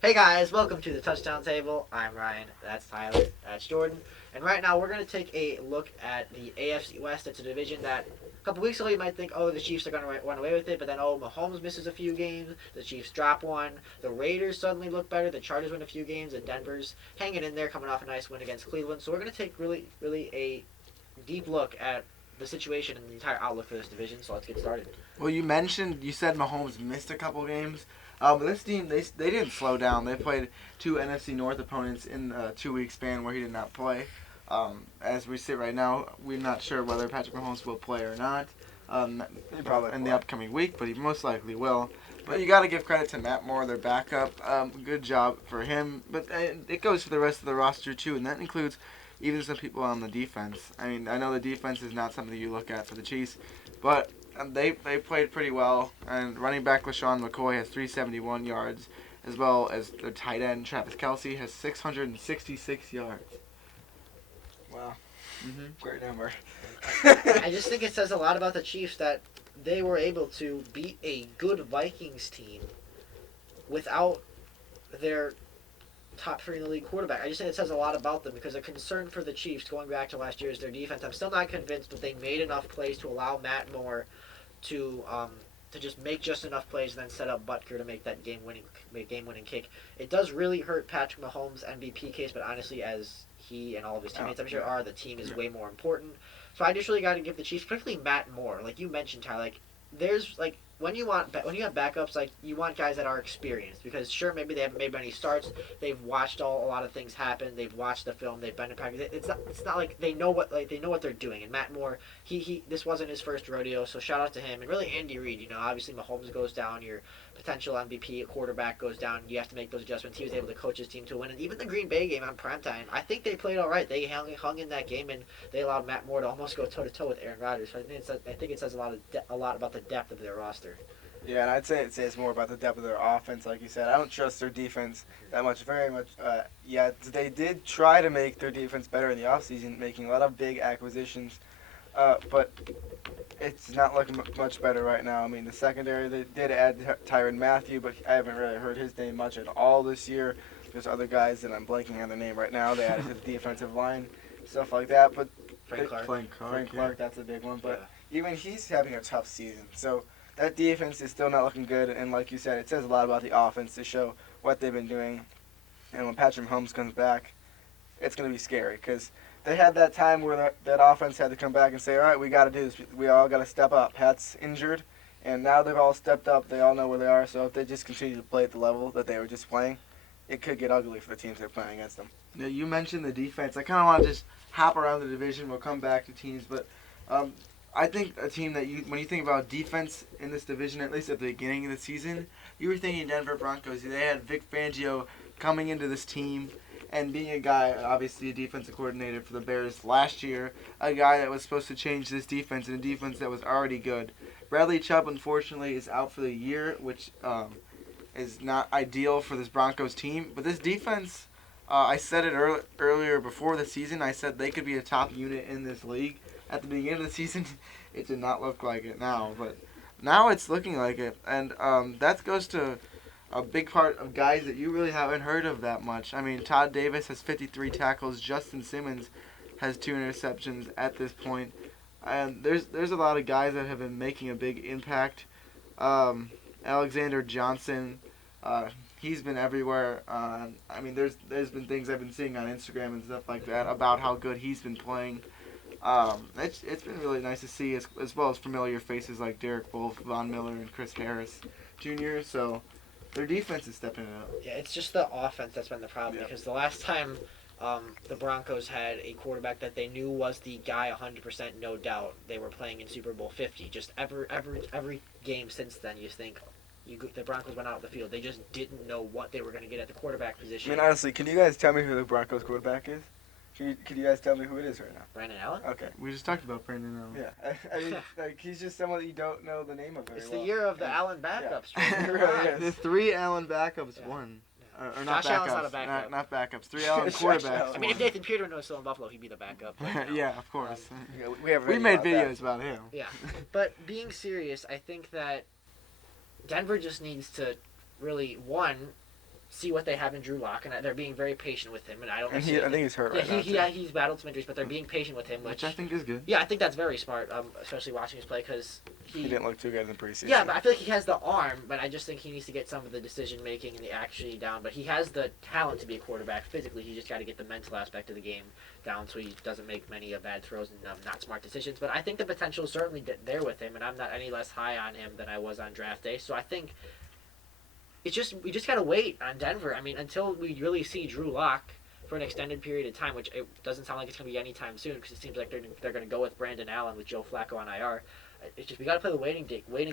Hey guys, welcome to the Touchdown Table. I'm Ryan, that's Tyler, that's Jordan. And right now we're going to take a look at the AFC West. It's a division that a couple weeks ago you might think, oh, the Chiefs are going to run away with it. But then, oh, Mahomes misses a few games. The Chiefs drop one. The Raiders suddenly look better. The Chargers win a few games. And Denver's hanging in there, coming off a nice win against Cleveland. So we're going to take really a deep look at the situation and the entire outlook for this division. So let's get started. Well, you said Mahomes missed a couple games. But this team, they didn't slow down. They played two NFC North opponents in a 2-week span where he did not play. As we sit right now, we're not sure whether Patrick Mahomes will play or not He probably in the will. upcoming week, but he most likely will. But you got to give credit to Matt Moore, their backup. Good job for him. But it goes for the rest of the roster, too, and that includes even some people on the defense. I mean, I know the defense is not something you look at for the Chiefs, but they played pretty well. And running back LaShawn McCoy has 371 yards, as well as their tight end Travis Kelce has 666 yards. Wow. Mm-hmm. Great number. I just think it says a lot about the Chiefs that they were able to beat a good Vikings team without their top three in the league quarterback. I just think it says a lot about them because a concern for the Chiefs going back to last year is their defense. I'm still not convinced, but they made enough plays to allow Matt Moore to just make just enough plays and then set up Butker to make that game winning kick. It does really hurt Patrick Mahomes' MVP case, but honestly, as he and all of his teammates, I'm sure are, the team is way more important. So I just really got to give the Chiefs, particularly Matt Moore, like you mentioned, Tyler. Like there's like when you have backups, like you want guys that are experienced because sure maybe they haven't made many starts, they've watched a lot of things happen, they've watched the film, they've been in practice. It's not like they know what they're doing. And Matt Moore, he this wasn't his first rodeo, so shout out to him and really Andy Reid. You know, obviously Mahomes goes down, your potential MVP quarterback goes down. You have to make those adjustments. He was able to coach his team to win, and even the Green Bay game on primetime, I think they played all right. They hung in that game and they allowed Matt Moore to almost go toe to toe with Aaron Rodgers. So I think it says a lot about the depth of their roster. Yeah, and I'd say it says more about the depth of their offense, like you said. I don't trust their defense that much, very much yet. They did try to make their defense better in the offseason, making a lot of big acquisitions, but it's not looking much better right now. I mean, the secondary, they did add Tyrann Mathieu, but I haven't really heard his name much at all this year. There's other guys that I'm blanking on their name right now. They added to the defensive line, stuff like that. But Frank Clark. Frank Clark, that's a big one. But even he's having a tough season. So that defense is still not looking good. And like you said, it says a lot about the offense to show what they've been doing. And when Patrick Mahomes comes back, it's going to be scary because they had that time where that offense had to come back and say, all right, we got to do this. We all got to step up. Pat's injured, and now they've all stepped up. They all know where they are. So if they just continue to play at the level that they were just playing, it could get ugly for the teams they're playing against them. Now, you mentioned the defense. I kind of want to just hop around the division. We'll come back to teams, but I think a team that when you think about defense in this division, at least at the beginning of the season, you were thinking Denver Broncos. They had Vic Fangio coming into this team and being a guy, obviously a defensive coordinator for the Bears last year, a guy that was supposed to change this defense and a defense that was already good. Bradley Chubb, unfortunately, is out for the year, which is not ideal for this Broncos team. But this defense, I said it earlier before the season, I said they could be a top unit in this league. At the beginning of the season, it did not look like it now, but now it's looking like it. And that goes to a big part of guys that you really haven't heard of that much. I mean, Todd Davis has 53 tackles. Justin Simmons has 2 interceptions at this point. And there's a lot of guys that have been making a big impact. Alexander Johnson, he's been everywhere. I mean, there's been things I've been seeing on Instagram and stuff like that about how good he's been playing. It's been really nice to see, as well as familiar faces like Derek Wolfe, Von Miller, and Chris Harris Jr. So their defense is stepping it up. Yeah, it's just the offense that's been the problem because the last time the Broncos had a quarterback that they knew was the guy 100%, no doubt, they were playing in Super Bowl 50. Just every game since then, you think the Broncos went out of the field. They just didn't know what they were going to get at the quarterback position. I mean, honestly, can you guys tell me who the Broncos quarterback is? Can you guys tell me who it is right now? Brandon Allen? Okay. We just talked about Brandon Allen. Yeah. I mean, like, he's just someone that you don't know the name of very It's well. the year of the Allen backups. Yeah. Right? It really is. The 3 Allen backups won. Or not Josh Allen's backups. not a backup. Not backups. 3 Allen Josh quarterbacks. Allen. I mean, if Nathan Peterman was still in Buffalo, he'd be the backup. But, you know. Yeah, of course. Yeah, We made videos about him. Yeah, but being serious, I think that Denver just needs to really, one, see what they have in Drew Lock, and they're being very patient with him. And I don't. And I think he's hurt right now. He's battled some injuries, but they're being patient with him, which I think is good. Yeah, I think that's very smart, especially watching his play because he didn't look too good in the preseason. Yeah, but I feel like he has the arm, but I just think he needs to get some of the decision making and the actually down. But he has the talent to be a quarterback. Physically, he just got to get the mental aspect of the game down so he doesn't make many bad throws and not smart decisions. But I think the potential is certainly there with him, and I'm not any less high on him than I was on draft day. So I think we just gotta wait on Denver. I mean, until we really see Drew Lock for an extended period of time, which it doesn't sound like it's gonna be anytime soon, because it seems like they're gonna go with Brandon Allen with Joe Flacco on IR. It's just we gotta play the waiting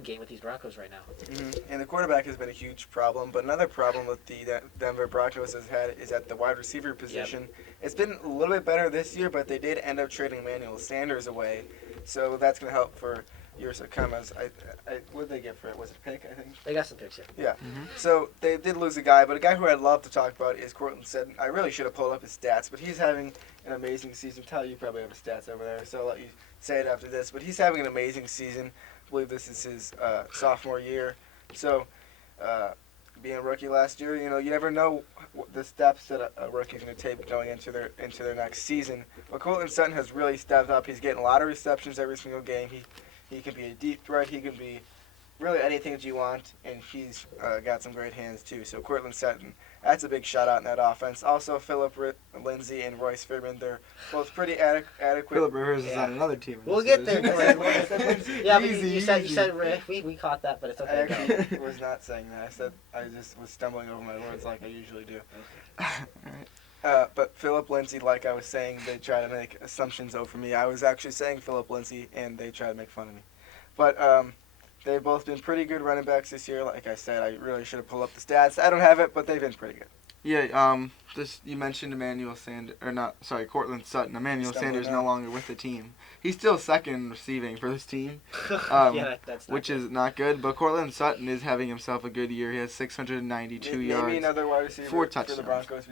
game with these Broncos right now. Mm-hmm. And the quarterback has been a huge problem, but another problem with the Denver Broncos has had is at the wide receiver position. Yep. It's been a little bit better this year, but they did end up trading Emmanuel Sanders away, so that's gonna help for years to come. What did they get for it? Was it a pick, I think? They got some picks, yeah. Yeah. Mm-hmm. So they did lose a guy, but a guy who I'd love to talk about is Cortland Sutton. I really should have pulled up his stats, but he's having an amazing season. Tyler, you probably have his stats over there, so I'll let you say it after this. But he's having an amazing season. I believe this is his sophomore year. So being a rookie last year, you never know the steps that a rookie's going to take going into their next season. But Cortland Sutton has really stepped up. He's getting a lot of receptions every single game. He can be a deep threat. He can be really anything that you want, and he's got some great hands too. So Cortland Sutton, that's a big shout out in that offense. Also, Philip Lindsay and Royce Freeman, they're both pretty adequate. Philip Rivers is on another team. We'll get there. Yeah, but you said we caught that, but it's okay. I actually was not saying that. I just was stumbling over my words like I usually do. But Philip Lindsay, like I was saying, they try to make assumptions over me. I was actually saying Philip Lindsay, and they try to make fun of me. But they've both been pretty good running backs this year. Like I said, I really should have pulled up the stats. I don't have it, but they've been pretty good. Yeah, you mentioned Cortland Sutton. Emmanuel Sanders no longer with the team. He's still second receiving for this team, that's which is not good. But Cortland Sutton is having himself a good year. He has 692 yards, maybe another wide receiver 4 touchdowns for the Broncos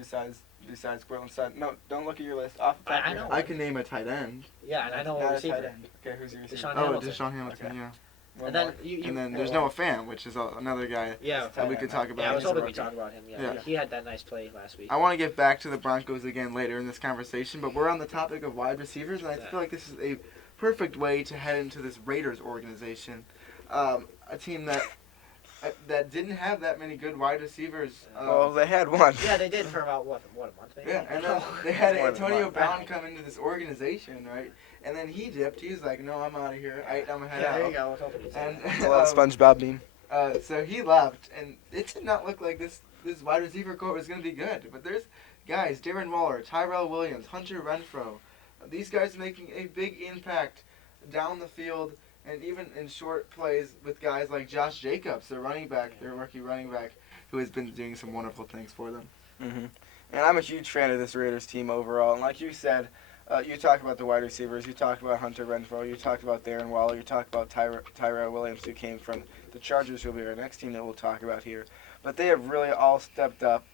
besides Cortland Sutton. No, don't look at your list. Off the top I know. I can name a tight end. Yeah, and I know a receiver. Okay, who's your receiver? Deshaun Hamilton. Okay. Yeah. And then there's Noah Fant, which is another guy that we could talk about. Yeah, I was hoping we'd talk about him. Yeah. He had that nice play last week. I want to get back to the Broncos again later in this conversation, but we're on the topic of wide receivers, and I feel like this is a perfect way to head into this Raiders organization, a team that didn't have that many good wide receivers. Well, they had one. Yeah, they did for about a month maybe. Yeah, and then they had Antonio Brown come into this organization, right? And then he dipped. He was like, "No, I'm out of here. I'm gonna head out." There you go. And a little SpongeBob meme. So he left, and it did not look like this wide receiver corps was gonna be good. But there's guys: Darren Waller, Tyrell Williams, Hunter Renfrow. These guys making a big impact down the field, and even in short plays with guys like Josh Jacobs, their rookie running back, who has been doing some wonderful things for them. Mm-hmm. And I'm a huge fan of this Raiders team overall. And like you said, you talked about the wide receivers. You talked about Hunter Renfrow. You talked about Darren Waller. You talked about Tyrell Williams, who came from the Chargers, who will be our next team that we'll talk about here. But they have really all stepped up.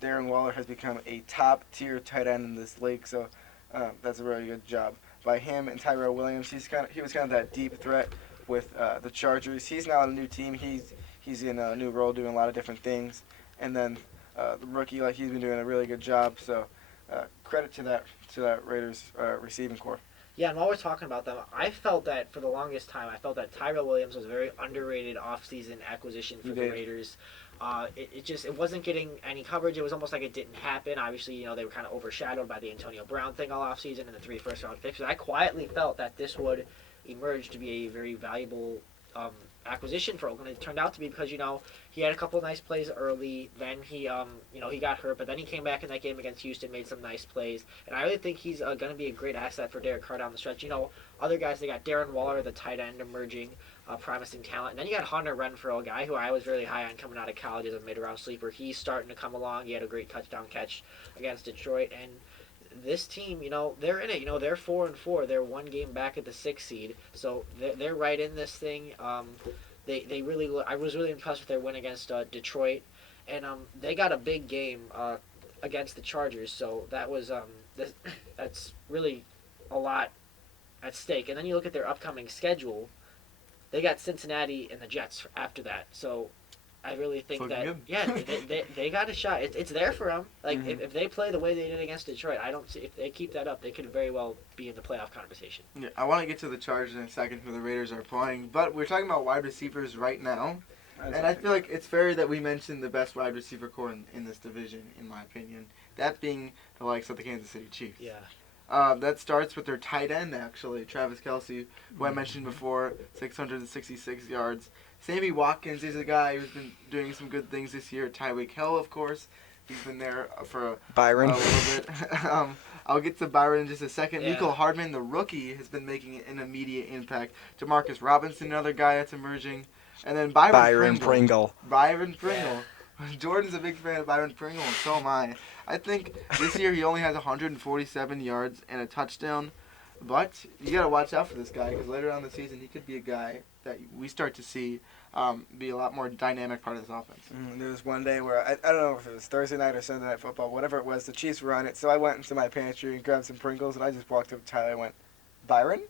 Darren Waller has become a top-tier tight end in this league, so that's a really good job by him. And Tyrell Williams, he was kind of that deep threat with the Chargers. He's now on a new team. He's in a new role, doing a lot of different things. And then the rookie, he's been doing a really good job. So credit to that Raiders receiving corps. Yeah, and while we're talking about them, I felt that for the longest time, Tyrell Williams was a very underrated offseason acquisition for the Raiders. It wasn't getting any coverage. It was almost like it didn't happen. Obviously, they were kind of overshadowed by the Antonio Brown thing all offseason and the 3 first-round picks. And I quietly felt that this would emerge to be a very valuable acquisition for Oakland. It turned out to be because, he had a couple of nice plays early. Then he got hurt, but then he came back in that game against Houston, made some nice plays. And I really think he's going to be a great asset for Derek Carr down the stretch. Other guys, they got Darren Waller, the tight end, emerging, promising talent. And then you got Hunter Renfrow, a guy who I was really high on coming out of college as a mid-round sleeper. He's starting to come along. He had a great touchdown catch against Detroit. And this team, they're in it. They're 4-4. They're one game back at the 6th seed. So they're right in this thing. They really. I was really impressed with their win against Detroit, and they got a big game against the Chargers. So that was that's really a lot at stake. And then you look at their upcoming schedule. They got Cincinnati and the Jets after that. So I really think It's that looking they got a shot. It's there for them. Like Mhm. if they play the way they did against Detroit, I don't see if they keep that up, they could very well be in the playoff conversation. Yeah, I want to get to the Chargers in a second, who the Raiders are playing, but we're talking about wide receivers right now, and I feel like it's fair that we mention the best wide receiver core in this division, in my opinion. That being the likes of the Kansas City Chiefs. Yeah. That starts with their tight end, actually, Travis Kelce, who I mentioned before, 666 yards. Sammy Watkins is a guy who's been doing some good things this year. Tyreek Hill, of course. He's been there for Byron. a little bit. I'll get to Byron in just a second. Yeah. Mecole Hardman, the rookie, has been making an immediate impact. Demarcus Robinson, another guy that's emerging. And then Byron Pringle. Byron Pringle. Jordan's a big fan of Byron Pringle, and so am I. I think this year he only has 147 yards and a touchdown. But you got to watch out for this guy, because later on in the season he could be a guy that we start to see be a lot more dynamic part of this offense. There was one day where, I don't know if it was Thursday night or Sunday night football, whatever it was, the Chiefs were on it, so I went into my pantry and grabbed some Pringles, and I just walked up to Tyler and went, Byron?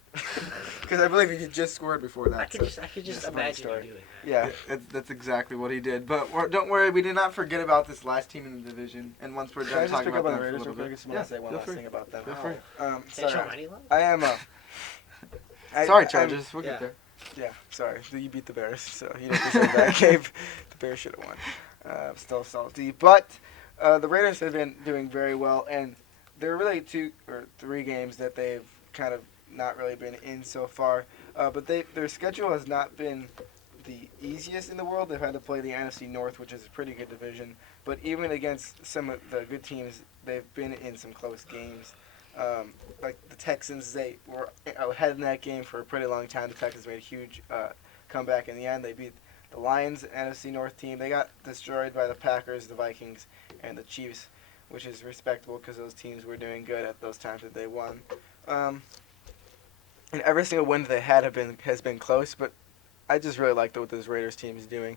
Because I believe he just scored before that. I could just that's a funny imagine you story. doing that. Yeah. That's exactly what he did. But don't worry, we did not forget about this last team in the division. And once we're Can I done just talking pick up about on the them Raiders for a real little quick? I bit. just want to say one feel last free. thing about them. Feel free. Can't show Sorry. him any love? I am Sorry, Chargers. We'll yeah. get there. Yeah, sorry. You beat the Bears, so you didn't deserve that game. The Bears should have won. I'm still salty. But the Raiders have been doing very well, and there are really 2 or 3 games that they've kind of not really been in so far. But their schedule has not been the easiest in the world. They've had to play the NFC North, which is a pretty good division. But even against some of the good teams, they've been in some close games. Like the Texans, they were ahead in that game for a pretty long time. The Texans made a huge comeback in the end. They beat the Lions, NFC North team. They got destroyed by the Packers, the Vikings, and the Chiefs, which is respectable because those teams were doing good at those times that they won. And every single win that they had has been close, but I just really like what this Raiders team is doing.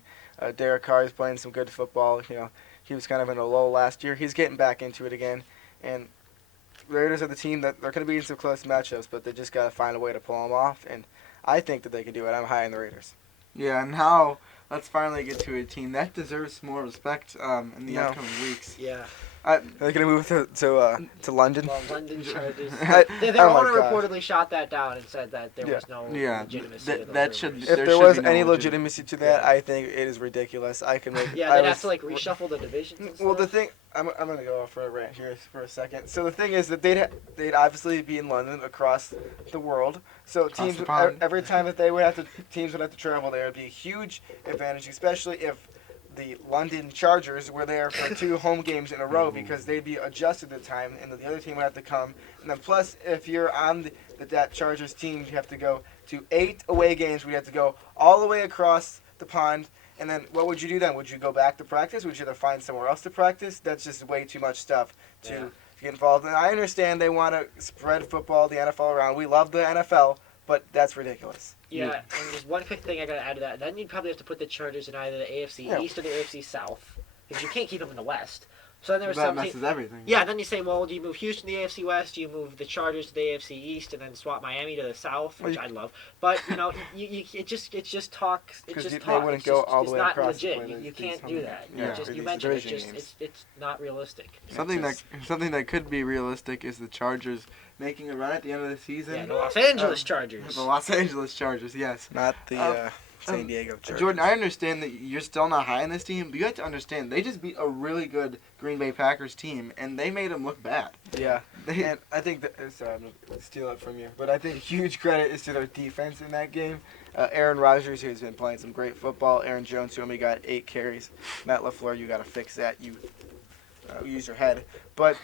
Derek Carr is playing some good football. You know, he was kind of in a lull last year. He's getting back into it again, and the Raiders are the team that they're going to be in some close matchups, but they just got to find a way to pull them off, and I think that they can do it. I'm high on the Raiders. Yeah, and now let's finally get to a team that deserves more respect in the upcoming weeks. Yeah. Are they going to move to London? Well, London Chargers. I- Their oh my owner gosh. reportedly shot that down and said that there Yeah. was no Yeah, legitimacy. to the that should- rumors. If There there should was be no any legitimacy. legitimacy to that, Yeah. I think it is ridiculous. I can make. Yeah, I they'd was- have to like reshuffle the divisions. And Well, the stuff. thing I'm gonna go off for a rant here for a second. So the thing is that they'd obviously be in London across the world. So teams the pond. every time that teams would have to travel there, it'd be a huge advantage, especially if the London Chargers were there for 2 home games in a row because they'd be adjusted to time, and the other team would have to come. And then plus, if you're on that Chargers team, you have to go to 8 away games. We have to go all the way across the pond. And then what would you do then? Would you go back to practice? Would you either find somewhere else to practice? That's just way too much stuff to get involved in. I understand they want to spread football, the NFL around. We love the NFL, but that's ridiculous. Yeah, and just one quick thing I gotta add to that. Then you'd probably have to put the Chargers in either the AFC Yeah. East or the AFC South, because you can't keep them in the West. So then there was That some. messes everything. Yeah, then you say, well, do you move Houston to the AFC West? Do you move the Chargers to the AFC East, and then swap Miami to the South, which I'd love. But you know, it's just talk. It's Because just they talk. wouldn't It's go just, all the it's way not across to legit. play You these can't home do games. that. Yeah, for You these mentioned it. division games. It's not realistic. Something that could be realistic is the Chargers making a run at the end of the season. Yeah, the Los Angeles Chargers. The Los Angeles Chargers, yes. Not the San Diego Chargers. Jordan, I understand that you're still not high on this team, but you have to understand they just beat a really good Green Bay Packers team, and they made them look bad. Yeah, They, and I think that sorry, I'm gonna steal it from you, but I think huge credit is to their defense in that game. Aaron Rodgers, who's been playing some great football. Aaron Jones, who only got 8 carries. Matt LaFleur, you got to fix that. You use your head, but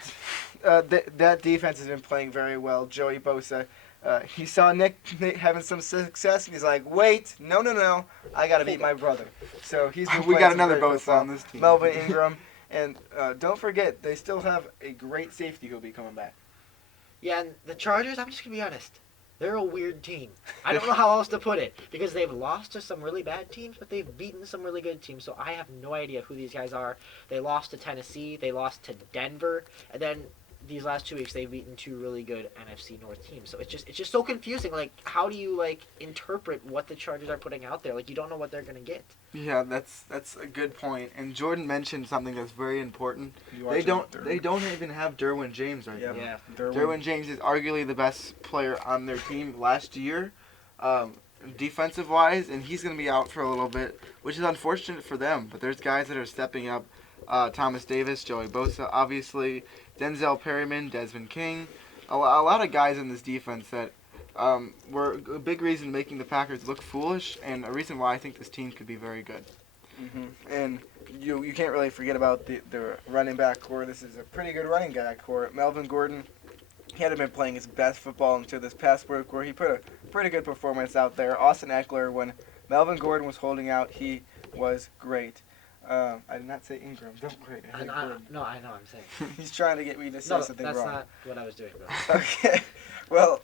that defense has been playing very well. Joey Bosa. He saw Nick having some success, and he's like, "Wait, no, I gotta beat my brother." So he's been we playing got some another great Bosa football. on this team. Melvin Ingram, and don't forget they still have a great safety who'll be coming back. Yeah, and the Chargers, I'm just going to be honest. They're a weird team. I don't know how else to put it, because they've lost to some really bad teams, but they've beaten some really good teams, so I have no idea who these guys are. They lost to Tennessee, they lost to Denver, and then these last 2 weeks they've beaten two really good NFC North teams. So it's just so confusing. Like, how do you like interpret what the Chargers are putting out there? Like, you don't know what they're gonna get. Yeah, that's a good point. And Jordan mentioned something that's very important. You They watching don't even have Derwin James right Yep. now. Yeah. Derwin James is arguably the best player on their team last year, defensive wise, and he's going to be out for a little bit, which is unfortunate for them. But there's guys that are stepping up. Thomas Davis, Joey Bosa, obviously, Denzel Perryman, Desmond King, a lot of guys in this defense that were a big reason making the Packers look foolish, and a reason why I think this team could be very good. And you can't really forget about the running back core. This is a pretty good running back core. Melvin Gordon, he hadn't been playing his best football until this past week, where he put a pretty good performance out there. Austin Eckler, when Melvin Gordon was holding out, he was great. I did not say Ingram. Don't worry. I know I'm saying. He's trying to get me to say No, something that's wrong. not what I was doing, bro. Okay. Well,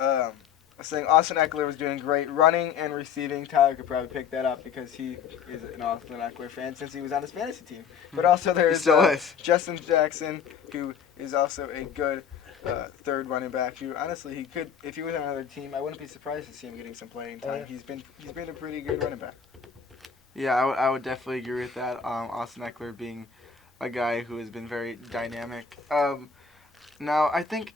I was saying Austin Eckler was doing great running and receiving. Tyler could probably pick that up because he is an Austin Eckler fan since he was on his fantasy team. But also there He is still is. Justin Jackson, who is also a good third running back. Who honestly, he could, if he was on another team, I wouldn't be surprised to see him getting some playing time. Oh, yeah. He's been a pretty good running back. Yeah, I would definitely agree with that. Austin Eckler being a guy who has been very dynamic. Now, I think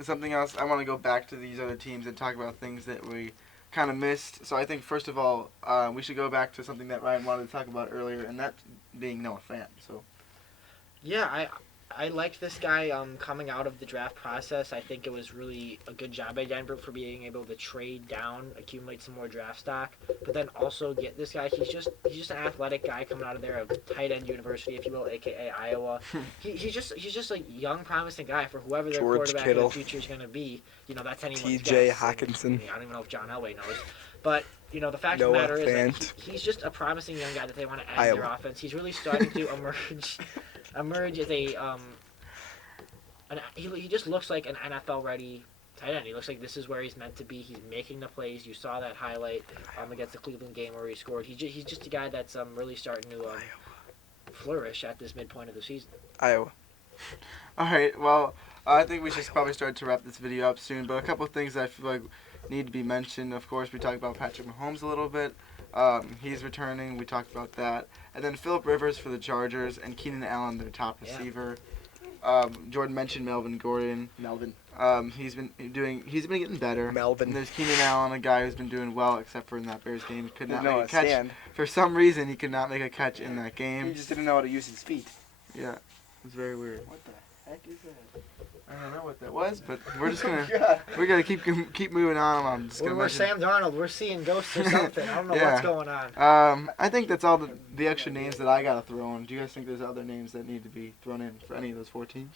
something else, I want to go back to these other teams and talk about things that we kind of missed. So I think, first of all, we should go back to something that Ryan wanted to talk about earlier, and that being Noah Fant. So. Yeah, I liked this guy coming out of the draft process. I think it was really a good job by Denver for being able to trade down, accumulate some more draft stock, but then also get this guy. He's just an athletic guy coming out of there, a tight end university, if you will, aka Iowa. He's just a young, promising guy for whoever their George quarterback Kittle. of the future is going to be. You know, that's anyone's T.J. guess. Hawkinson. I mean, I don't even know if John Elway knows, but. You know, the fact Noah of the matter is Fant. that he's just a promising young guy that they want to add to their Iowa. offense. He's really starting to emerge as a he just looks like an NFL ready tight end. He looks like this is where he's meant to be. He's making the plays. You saw that highlight against the Cleveland game where he scored. He's just a guy that's really starting to flourish at this midpoint of the season. Iowa. All right, well, I think we should probably start to wrap this video up soon, but a couple of things that I feel like need to be mentioned. Of course, we talked about Patrick Mahomes a little bit. He's returning. We talked about that. And then Phillip Rivers for the Chargers and Keenan Allen, their top receiver. Jordan mentioned Melvin Gordon. He's been getting better. Melvin. And there's Keenan Allen, a guy who's been doing well, except for in that Bears game. He could not make a catch. Stand. For some reason, he could not make a catch in that He game. just didn't know how to use his feet. Yeah, it was very weird. What the heck is that? I don't know what that was, but we're just Oh, gonna God. we're gonna keep moving on. I'm just gonna We're mention. Sam Darnold. We're seeing ghosts or something. I don't know Yeah. what's going on. I think that's all the extra names that I gotta throw in. Do you guys think there's other names that need to be thrown in for any of those 4 teams?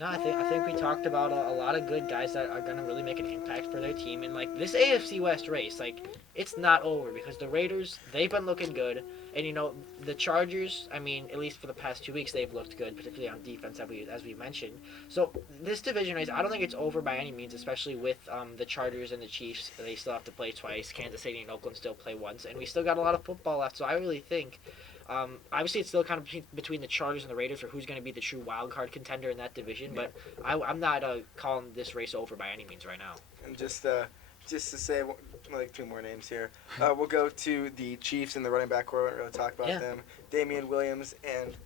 No, I think we talked about a lot of good guys that are gonna really make an impact for their team, and like this AFC West race, like it's not over because the Raiders, they've been looking good, and you know the Chargers, I mean at least for the past 2 weeks they've looked good, particularly on defense as we mentioned. So this division race, I don't think it's over by any means, especially with the Chargers and the Chiefs. They still have to play twice. Kansas City and Oakland still play once, and we still got a lot of football left. So I really think. Obviously, it's still kind of between the Chargers and the Raiders for who's going to be the true wild card contender in that division. But I'm not calling this race over by any means right now. And just to say like 2 more names here, we'll go to the Chiefs in the running back core. We'll talk about them. Damian Williams and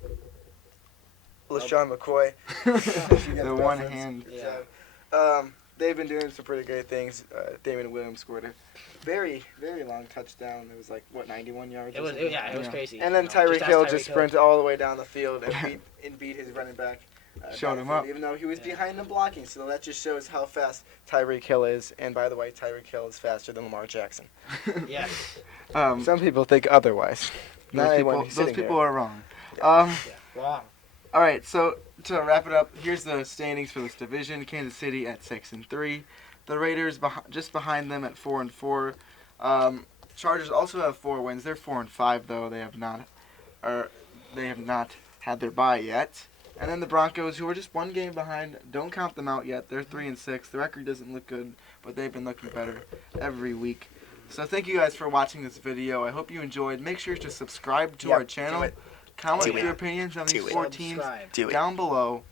LaShawn McCoy. The one hand. Yeah. They've been doing some pretty great things. Damian Williams scored a very, very long touchdown. It was like, 91 yards? It was crazy. And then Tyreek Hill just sprinted all the way down the field and beat his running back. Showed him up. Even though he was behind him blocking. So that just shows how fast Tyreek Hill is. And by the way, Tyreek Hill is faster than Lamar Jackson. Yes. Some people think otherwise. Those people are wrong. Wrong. All right, so to wrap it up, here's the standings for this division. Kansas City at 6-3. The Raiders just behind them at 4-4. Chargers also have 4 wins. They're 4-5 though. They have not had their bye yet. And then the Broncos, who are just 1 game behind, don't count them out yet. They're 3-6. The record doesn't look good, but they've been looking better every week. So thank you guys for watching this video. I hope you enjoyed. Make sure to subscribe to our channel. Comment your opinions on these 4 teams down below.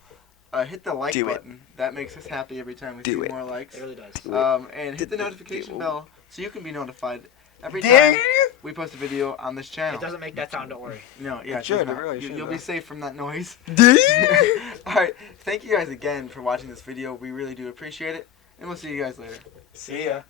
hit the like Do it. button. That makes us happy every time we Do see it. more likes. It really does. And hit the notification bell so you can be notified every Dang time we post a video on this channel. It doesn't make that sound, don't worry. No, yeah, It should, does not. it really should, You'll though. be safe from that noise. Dang. All right, thank you guys again for watching this video. We really do appreciate it, and we'll see you guys later. See ya.